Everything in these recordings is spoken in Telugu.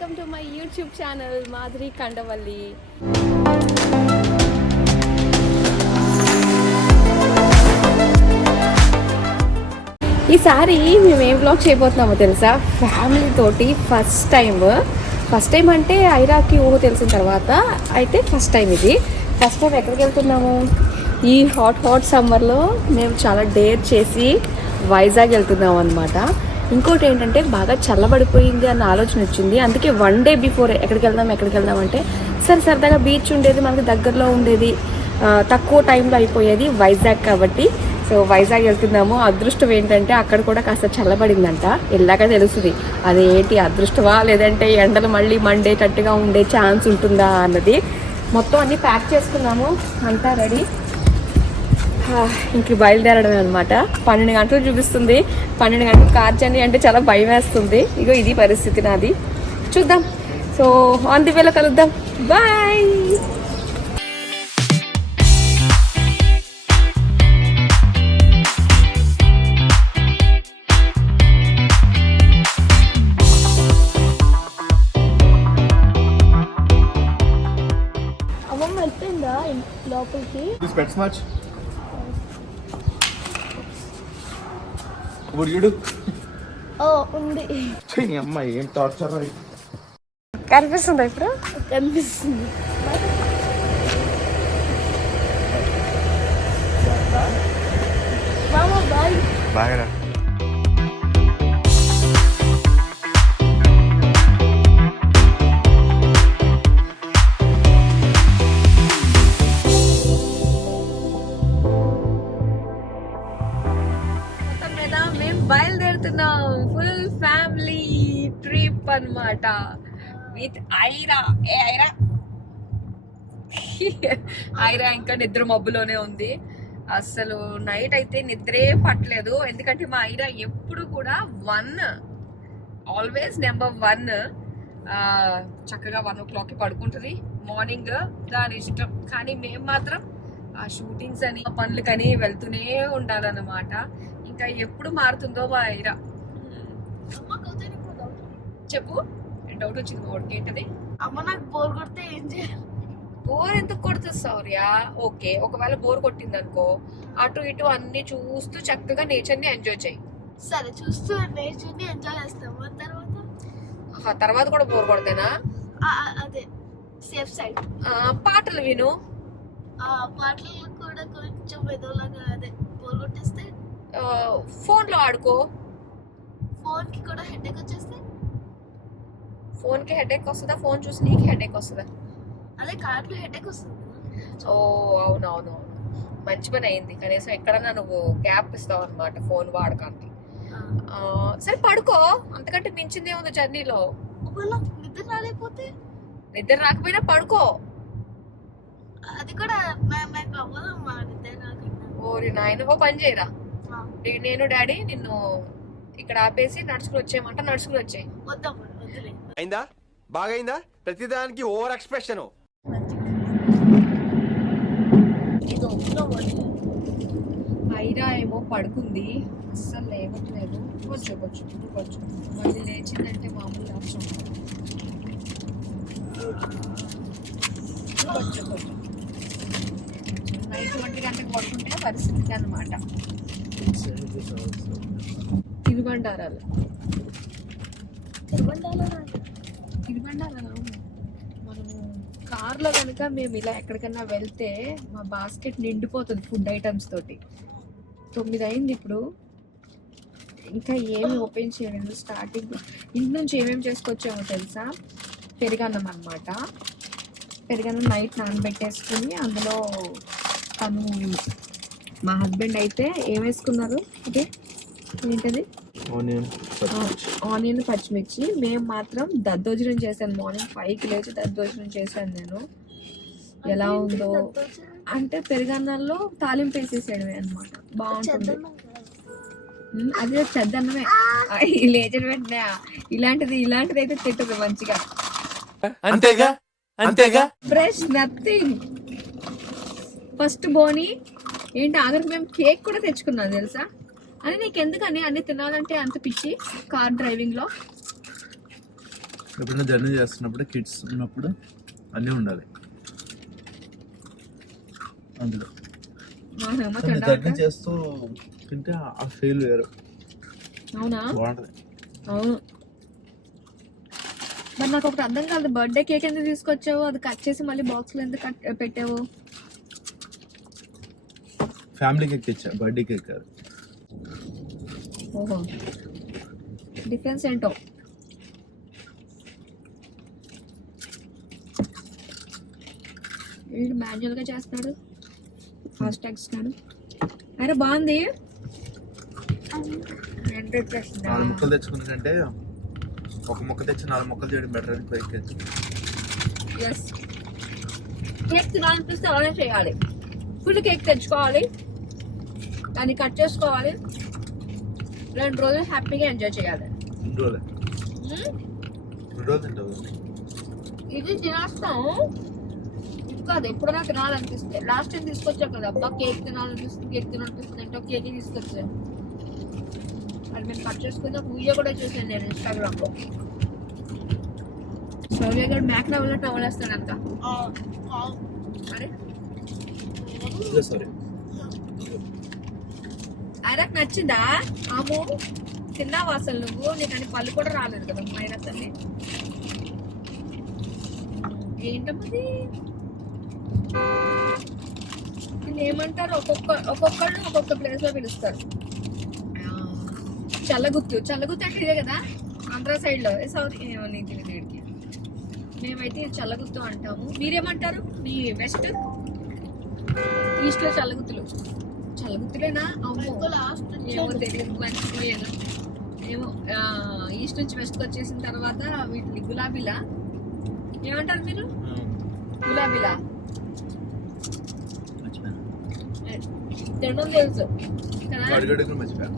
Welcome to my YouTube channel Madhuri Kandavalli. ఈసారి మేము ఏం బ్లాగ్ చేయబోతున్నామో తెలుసా? ఫ్యామిలీ తోటి ఫస్ట్ టైం అంటే ఐరాకి ఊహ తెలిసిన తర్వాత అయితే ఫస్ట్ టైం ఎక్కడికి వెళ్తున్నాము? ఈ హాట్ సమ్మర్లో మేము చాలా డేర్ చేసి వైజాగ్ వెళ్తున్నాము అనమాట. ఇంకోటి ఏంటంటే బాగా చల్లబడిపోయింది అన్న ఆలోచన వచ్చింది. అందుకే 1 డే బిఫోర్ ఎక్కడికి వెళ్దాం అంటే సరదాగా బీచ్ ఉండేది, మనకి దగ్గరలో ఉండేది, తక్కువ టైంలో అయిపోయేది వైజాగ్ కాబట్టి సో వైజాగ్ వెళ్తున్నాము. అదృష్టం ఏంటంటే అక్కడ కూడా కాస్త చల్లబడిందంట. వెళ్ళాక తెలుస్తుంది అదేంటి అదృష్టమా లేదంటే ఎండలు మళ్ళీ మండేటట్టుగా ఉండే ఛాన్స్ ఉంటుందా అన్నది. మొత్తం అన్నీ ప్యాక్ చేసుకున్నాము, అంతా రెడీ, ఇంక బయలుదేరడమే అనమాట. 12 గంటలు చూపిస్తుంది. 12 గంటలు కార్ జర్నీ అంటే చాలా భయం వేస్తుంది. ఇగో ఇది పరిస్థితి నాది. చూద్దాం. సో ఆన్ ది వేలో కలుద్దాం. బాయ్. అమ్మమ్మ వెళ్తుందా లోపలికి? ఉంది. అమ్మాయి ఏం టార్చర్. కనిపిస్తుందా ఇప్పుడు? కనిపిస్తుంది. బాగా మేము బయలుదేరుతున్నాం. ఫుల్ ఫ్యామిలీ ట్రిప్ అన్నమాట విత్ ఐరా. ఐరా ఇంకా నిద్ర మబ్బులోనే ఉంది. అసలు నైట్ అయితే నిద్రే పట్టలేదు. ఎందుకంటే మా ఐరా ఎప్పుడు కూడా ఆల్వేస్ నెంబర్ 1. చక్కగా 1 o'clock పడుకుంటుంది. మార్నింగ్ దాని ఇష్టం. కానీ మేము మాత్రం ఆ షూటింగ్స్ అని పనులకని వెళ్తూనే ఉండాలన్నమాట. ఇంకా ఎప్పుడు మారుతుందో మా ఐరా. చెప్పు, డౌట్ వచ్చింది ఓడికి. ఏంటిది? అమ్మ నాకు బోర్ కొడితే ఏం చేయాలి? బోర్ ఎందుకు కొడుతుంది సౌర్య? ఓకే, ఒకవేళ బోర్ కొట్టింది అనుకో, అటు ఇటు అన్ని చూస్తూ చక్కగా నేచర్ ని ఎంజాయ్ చేయి. సరే, చూస్తూ నేచర్ ని ఎంజాయ్ చేస్తాం. తర్వాత కూడా బోర్ కొడతానా? అదే సేఫ్ సైడ్. పాటలు విను. పాటలు కూడా కొంచెం ఏదోలాగా అదే బోర్ కొట్టేస్తే ఫోన్ లో ఆడుకో. ఫోన్ కి కూడా హెడేక్ వచ్చేస్తే? ఫోన్ కి హెడేక్ వస్తుందా? ఫోన్ చూసి నీకు హెడేక్ వస్తుందా? అదే కార్లో హెడేక్ వస్తుంది. ఓ అవునవును, మంచి పని అయింది. కనీసం ఎక్కడన్నా నువ్వు గ్యాప్ ఇస్తావు అనమాట ఫోన్ వాడకానికి. సరే పడుకో, అంతకంటే మించిందే ఉంది జర్నీలో. నిద్ర రాలేకపోతే? నిద్ర రాకపోయినా పడుకో. అది కూడా నాకు అవ్వదమ్మా నిద్ర రాకుండా. ఓరి నాయన, ఓ పని చేయరా, నేను డాడీ నిన్ను ఇక్కడ ఆపేసి నడుచుకుని వచ్చేయమంట. నడుచుకుని వచ్చేయి. అయిందా? బాగైందా? ప్రతిదానికి ఓవర్ ఎక్స్ప్రెషన్. ఐరా ఏమో పడుకుంది, అస్సలు లేవట్లేదు. కొంచెం మళ్ళీ లేచిందంటే మామూలు రాష్ట్రం. కొంచెం నైట్ 1 గంటలకు పడుకుంటే పరిస్థితి అన్నమాట. తిరుబండారాలు మనము కార్లో కనుక మేము ఇలా ఎక్కడికన్నా వెళ్తే మా బాస్కెట్ నిండిపోతుంది ఫుడ్ ఐటమ్స్ తోటి. 9 అయింది ఇప్పుడు, ఇంకా ఏమి ఓపెన్ చేయలేదు. స్టార్టింగ్ ఇంటి నుంచి ఏమేమి చేసుకొచ్చామో తెలుసా? పెరుగన్నం అన్నమాట. పెరుగన్నం నైట్ నానబెట్టేసుకుని అందులో తను మా హస్బెండ్ అయితే ఏం వేసుకున్నారు? అదే ఏంటది? ఆనియన్ పచ్చిమిర్చి. మేము మాత్రం దద్దోజనం చేశాను. మార్నింగ్ 5కి లేచి దద్దోజనం చేశాను నేను. ఎలా ఉందో అంటే పెరుగన్నంలో తాలింపు వేసేసేయడమే అనమాట. బాగుంటుంది. అదే చెద్దన్నమే. లేచిన వెంటనే ఇలాంటిది అయితే తింటుంది మంచిగా. అంతేగా ఫ్రెష్ నథింగ్. ఫస్ట్ బోని ఏంటి, ఆఖరికి మేము కేక్ కూడా తెచ్చుకున్నాం తెలుసా? అని నీకు ఎందుకని అన్ని తినాలంటే అంత పిచ్చి కార్ డ్రైవింగ్ లో? ఎప్పుడైనా జర్నీ చేస్తున్నప్పుడు కిడ్స్ ఉన్నప్పుడు అన్నీ ఉండాలి అందులో. జర్నీ చేస్తూ తింటే ఆ ఫీల్ వేరు. అవునా? బాగుంటుంది. అవును. మరి నాకు ఒకటి అర్థం కాదు, బర్త్డే కేక్ ఎందుకు తీసుకొచ్చావు? అది కట్ చేసి మళ్ళీ బాక్స్లో ఎందుకు పెట్టావు? ఫ్యామిలీ కేక్ తెచ్చా, బర్త్డే కేక్ కాదు. ఓహో, డిఫరెన్స్ ఏంటో. వీడు మాన్యువల్గా చేస్తున్నాడు, ఫాస్ట్ ట్యాగ్ ఇస్తున్నాడు. అరే బాగుంది. 4 ముక్కలు తెచ్చుకున్న కంటే ఒక ముక్క తెచ్చి 4 ముక్కలు చేయడం బెటర్ అని కేక్ తెచ్చు. ఎస్, కేక్ తినాలనిపిస్తే అలానే చేయాలి. ఫుల్ కేక్ తెచ్చుకోవాలి, దాన్ని కట్ చేసుకోవాలి, 2 రోజులు హ్యాపీగా ఎంజాయ్ చేయాలి. 2 రోజులు తింటావు. ఇది తినేస్తాం, ఇది కాదు ఎప్పుడైనా తినాలనిపిస్తే. లాస్ట్ టైం తీసుకొచ్చావు కదా, అబ్బా కేక్ తినాలనిపిస్తుంది ఏంటో కేక్ తీసుకొచ్చా. అది మేము కట్ చేసుకుని ఒక వీడియో కూడా చూసాను నేను ఇన్స్టాగ్రామ్ లో. సౌర్య గారు మ్యాక్ నవ్వులట్టు నవ్వులేస్తాడంట. అరే సారీ, ఐరాక్ నచ్చిందా? ఆము తిన్నావా అసలు నువ్వు? నీకు అని పళ్ళు కూడా రాలేదు కదా ఐరాక్ తల్లి. ఏంటమ్మది దీన్ని ఏమంటారు? ఒక్కొక్కళ్ళు ఒక్కొక్క ప్లేస్ లో పిలుస్తారు. చల్లగుత్తు అంటే ఇదే కదా ఆంధ్ర సైడ్ లో. సౌత్ నీకు వీడికి మేమైతే చల్లగుత్తు అంటాము. మీరేమంటారు? మీ వెస్ట్ ఈస్ట్ లో చల్లగుత్తులేనా? ఏమో తెలియదు, మర్చిపోయాను. ఏమో ఈస్ట్ నుంచి వెస్ట్కి వచ్చేసిన తర్వాత వీటిని గులాబీలా ఏమంటారు మీరు? గులాబీలా తినడం తెలుసు కదా,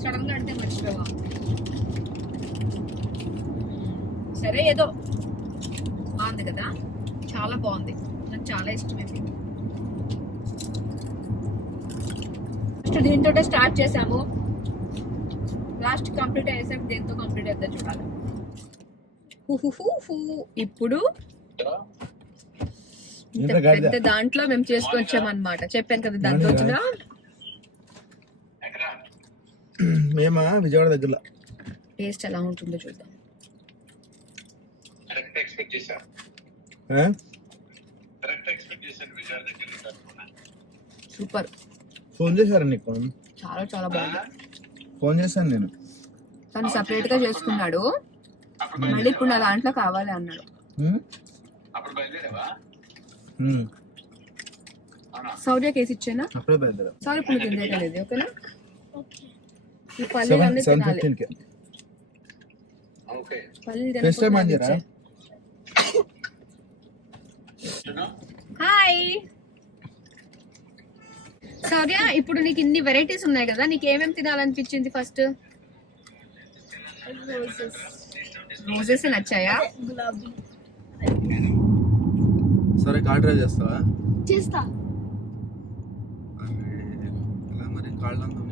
సడన్ గా అంటే మర్చిపోవా. సరే ఏదో బాగుంది కదా, చాలా బాగుంది, నాకు చాలా ఇష్టమైంది. ఫస్ట్ దీంతో స్టార్ట్ చేసాము, లాస్ట్ కంప్లీట్ అయ్యేసాక దేంతో కంప్లీట్ అవుతా చూడాలి. ఇప్పుడు పెద్ద దాంట్లో మేము చేసుకొని వచ్చామన్నమాట. చెప్పాను కదా దాంతో వచ్చినా మేమా విజయవాడ దగ్గర. టేస్ట్ ఎలా ఉంటుందో చూద్దాం. సూపర్. ఫోన్ చేశారా నీకు? చాలా చాలా బాగుంది. ఫోన్ చేశాను నేను. తను సపరేట్ గా చేసుకున్నాడు, మళ్ళీ ఇప్పుడు నా దాంట్లో కావాలి అన్నాడు. సౌర్య కేసు ఇచ్చానా? సారీ ఇప్పుడు తినేది. ఓకేనా? ఈ పల్లీలు అన్ని తినాలి. పల్లీలు హాయ్ సౌర్య, ఇప్పుడు నీకు ఇన్ని వెరైటీస్ ఉన్నాయి కదా, నీకు ఏమేమి తినాలనిపించింది? First roses నచ్చాయా? గులాబీ సరే, కార్ డ్రైవ్ చేస్తావా? చేస్తా. మరి కాళ్ళంతా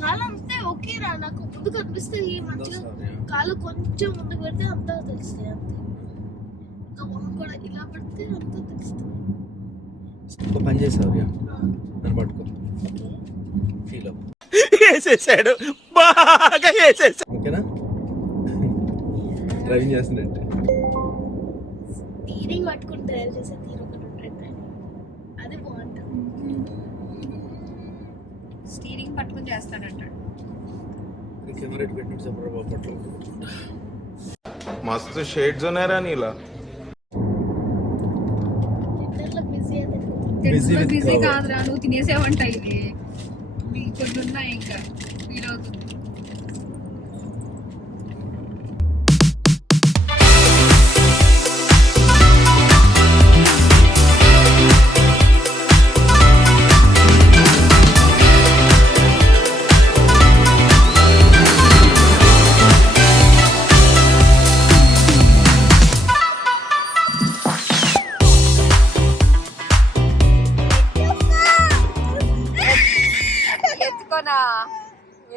కాలు అంతే ఓకేరా, నాకు ముందు కనిపిస్తే మంచిగా కాలు కొంచెం ముందు పెడితే అంతా తెలుస్తాయి. అంతే, ఇంకా మొహం కూడా ఇలా పెడితే అంతా తెలుస్తుంది. ఒక పని చేసావు, నన్ను పట్టుకో. ఫీల్ వేసేసాడు, బాగా వేసేసాడు. ఓకేనా? డ్రైవింగ్ చేస్తున్నట్టు స్టీరింగ్ పట్టుకుని డ్రైవ్ చేసే తీరు ఒకటి ఉంటుంది, అది బాగుంటుంది. స్టీరింగ్ పట్టుకుని చేస్తాడంటాడు. కెమెరా పెట్టినట్టు చెప్పరా బాపట్లో. మస్తు షేడ్స్ ఉన్నాయరా నీలా. బిజీ కాదురా, నువ్వు తినేసేవంట. ఇది కొన్ని ఉన్నాయి ఇంకా ఫీల్ అవుతుంది.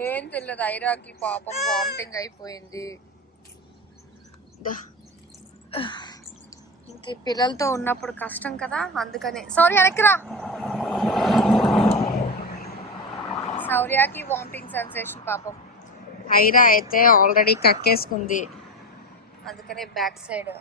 ఏం తెలియదు ఐరాకి, పాపం వామిటింగ్ అయిపోయింది. ఇంక పిల్లలతో ఉన్నప్పుడు కష్టం కదా, అందుకనే. సౌర్య వెనక్కిరా. సౌర్యకి వామిటింగ్ సెన్సేషన్ పాపం. ఐరా అయితే ఆల్రెడీ కక్కేసుకుంది, అందుకనే బ్యాక్ సైడ్.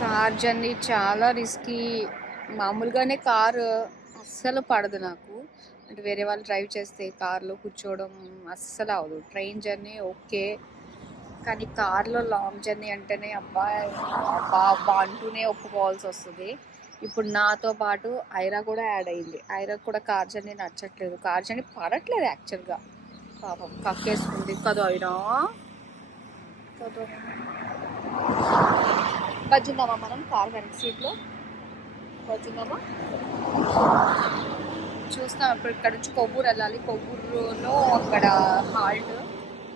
కార్ జర్నీ చాలా రిస్కీ. మామూలుగానే కారు అస్సలు పడదు నాకు, అంటే వేరే వాళ్ళు డ్రైవ్ చేస్తే కార్లో కూర్చోవడం అస్సలు అవ్వదు. ట్రైన్ జర్నీ ఓకే, కానీ కార్లో లాంగ్ జర్నీ అంటేనే అబ్బా అబ్బా అబ్బా అంటూనే ఒప్పుకోవాల్సి వస్తుంది. ఇప్పుడు నాతో పాటు ఐరా కూడా యాడ్ అయింది. ఐరా కూడా కార్ జర్నీ నచ్చట్లేదు, కార్ జర్నీ పడట్లేదు యాక్చువల్గా. పాపం కక్కేసుకుంది కదా ఐరా. బజ్జుందామా మనం కార్ వెనక సీట్లో? బజ్జుందామా? చూస్తాం. ఇప్పుడు ఇక్కడ నుంచి కొవ్వూరు వెళ్ళాలి. కొవ్వూరులో అక్కడ హాల్ట్,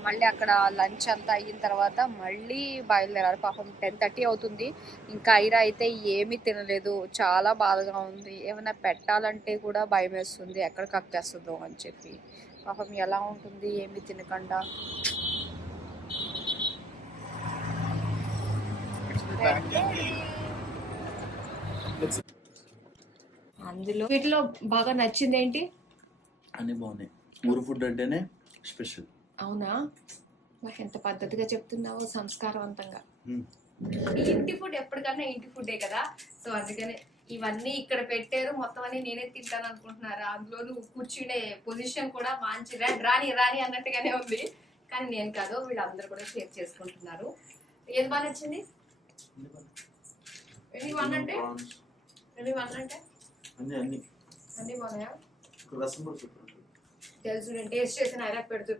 మళ్ళీ అక్కడ లంచ్ అంతా అయిన తర్వాత మళ్ళీ బయలుదేరాలి. పాపం 10:30 అవుతుంది. ఇంకా ఐరా అయితే ఏమీ తినలేదు, చాలా బాధగా ఉంది. ఏమైనా పెట్టాలంటే కూడా భయం వేస్తుంది, ఎక్కడ కక్కేస్తుందో అని చెప్పి. పాపం ఎలా ఉంటుంది ఏమీ తినకుండా. అందులో వీటిలో బాగా నచ్చింది ఏంటి? అన్ని బాగున్నాయి. ఊరు ఫుడ్ అంటేనే స్పెషల్. అవునా? నాకు ఎంత పద్ధతిగా చెప్తున్నావో, సంస్కారవంతంగా. ఇంటి ఫుడ్ ఎప్పటికన్నా ఇంటి ఫుడ్డే కదా, సో అందుకనే ఇవన్నీ ఇక్కడ పెట్టారు. మొత్తం అన్ని నేనే తింటాను అనుకుంటున్నారా? అందులో నువ్వు కూర్చునే పొజిషన్ కూడా మంచి రాని రాని అన్నట్టుగానే ఉంది, కానీ నేను కాదు, వీళ్ళందరూ కూడా షేర్ చేసుకుంటున్నారు. ఏది బాగా నచ్చింది? ఎన్ని వన్ అంటే అన్ని బాగున్నాయా? తెలుసు, నేను టేస్ట్ చేసిన ఐరా పెడుతూ.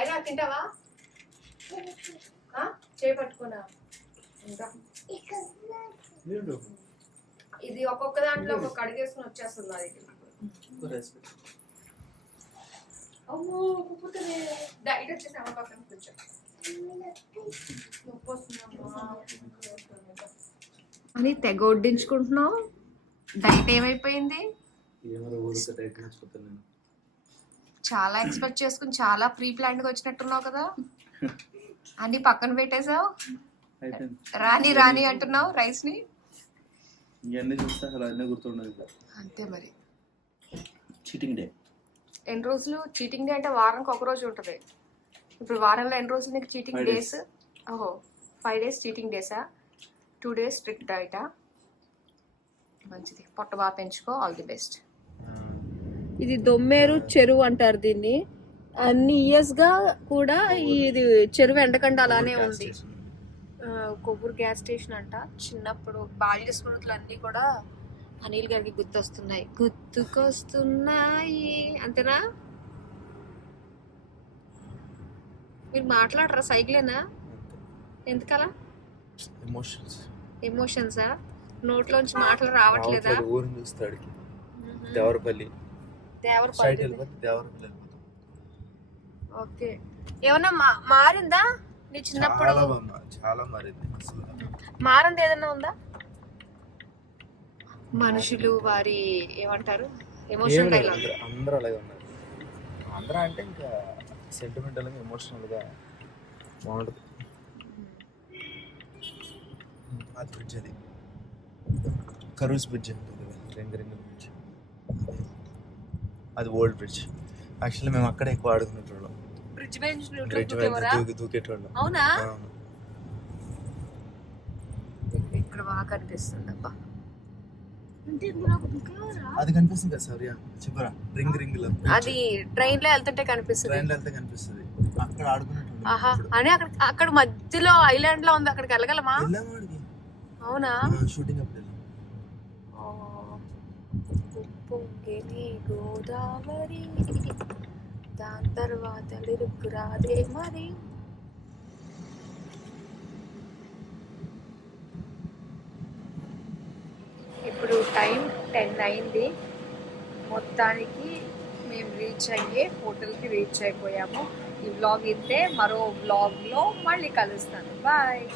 ఐరా తింటావా? చేయి పట్టుకున్నా. ఇంకా ఇది ఒక్కొక్క దాంట్లో ఒక్కొక్క అడిగేసుకుని వచ్చేస్తుంది నా దగ్గర. అమ్మో ఇటు వచ్చేసి అమ్మ పక్కన కూర్చో. నొప్పి వస్తుందమ్మా అని తెగ వడ్డించుకుంటున్నావు. డైట్ ఏమైపోయింది? చాలా ఎక్స్పెక్ట్ చేసుకుని చాలా ప్రీ ప్లాన్ గా వచ్చినట్టున్నావు కదా, అన్ని పక్కన పెట్టేసావు. రాని రాని అంటున్నావు రైస్ ని. అంతే మరి. చీటింగ్ డే ఎన్ని రోజులు చీటింగ్ డే? అంటే వారానికి ఒక రోజు ఉంటుంది. ఇప్పుడు వారంలో ఎన్ని రోజులు నీకు చీటింగ్ డేస్? ఓహో, 5 days చీటింగ్ డేసా? 2 days స్ట్రిక్ట్ డైటా? మంచిది, పొట్ట బాగా పెంచుకో. All the best. ఇది దొమ్మేరు చెరువు అంటారు దీన్ని. అన్ని ఇయర్స్ గా కూడా ఇది చెరువు ఎండకండ అలానే ఉంది. కొవ్వూరు గ్యాస్ స్టేషన్ అంట. చిన్నప్పుడు బాల్య స్మృతులు అన్నీ కూడా అనిల్ గారికి గుర్తుకొస్తున్నాయి. అంతేనా? మీరు మాట్లాడరా? సైకిలేనా? ఎందుకలా? ఎమోషన్సా? నోట్లోంచి మాటలు రావట్లేదా? ఊరు చూస్తాడు. దేవరపల్లి. ఓకే. ఏమన్నా మారిందా నీ చిన్నప్పుడు? చాలా మారింది. మారింది ఏదన్నా ఉందా? మనుషులు వారి ఏమంటారు ఎమోషన్ అందరూ అలాగే ఉన్నారు. అందరూ అంటే ఇంకా సెంటిమెంటల్ గా ఎమోషనల్ గా బాగుంటుంది. అది బ్రిడ్జ్, అది కరూస్ బ్రిడ్జ్ ఉంటుంది, రింగ్ బ్రిడ్జ్. అది ఓల్డ్ బ్రిడ్జ్. యాక్చువల్లీ మేము అక్కడే ఎక్కువ ఆడుకునేటోళ్ళం. బ్రిడ్జ్ దూకేటోళ్ళం. అవునా? ఇక్కడ బాగా కనిపిస్తుంది అబ్బా. అది కనిపిస్తుంది కదా సౌర్య, చెప్పరా? రింగ్ లో అది ట్రైన్ లో వెళ్తుంటే కనిపిస్తుంది. అక్కడ ఆడుకునేటోళ్ళం. ఆహా, అని అక్కడ మధ్యలో ఐలాండ్ లో ఉంది, అక్కడికి వెళ్ళగలమా? అవునా? షూటింగ్ అప్పుడు గోదావరి, దాని తర్వాత లిరుకు రాదే మరి. ఇప్పుడు టైం 10 అయింది. మొత్తానికి మేము హోటల్కి రీచ్ అయిపోయాము. ఈ వ్లాగ్ ఇంతే. మరో వ్లాగ్లో మళ్ళీ కలుస్తాను. బాయ్.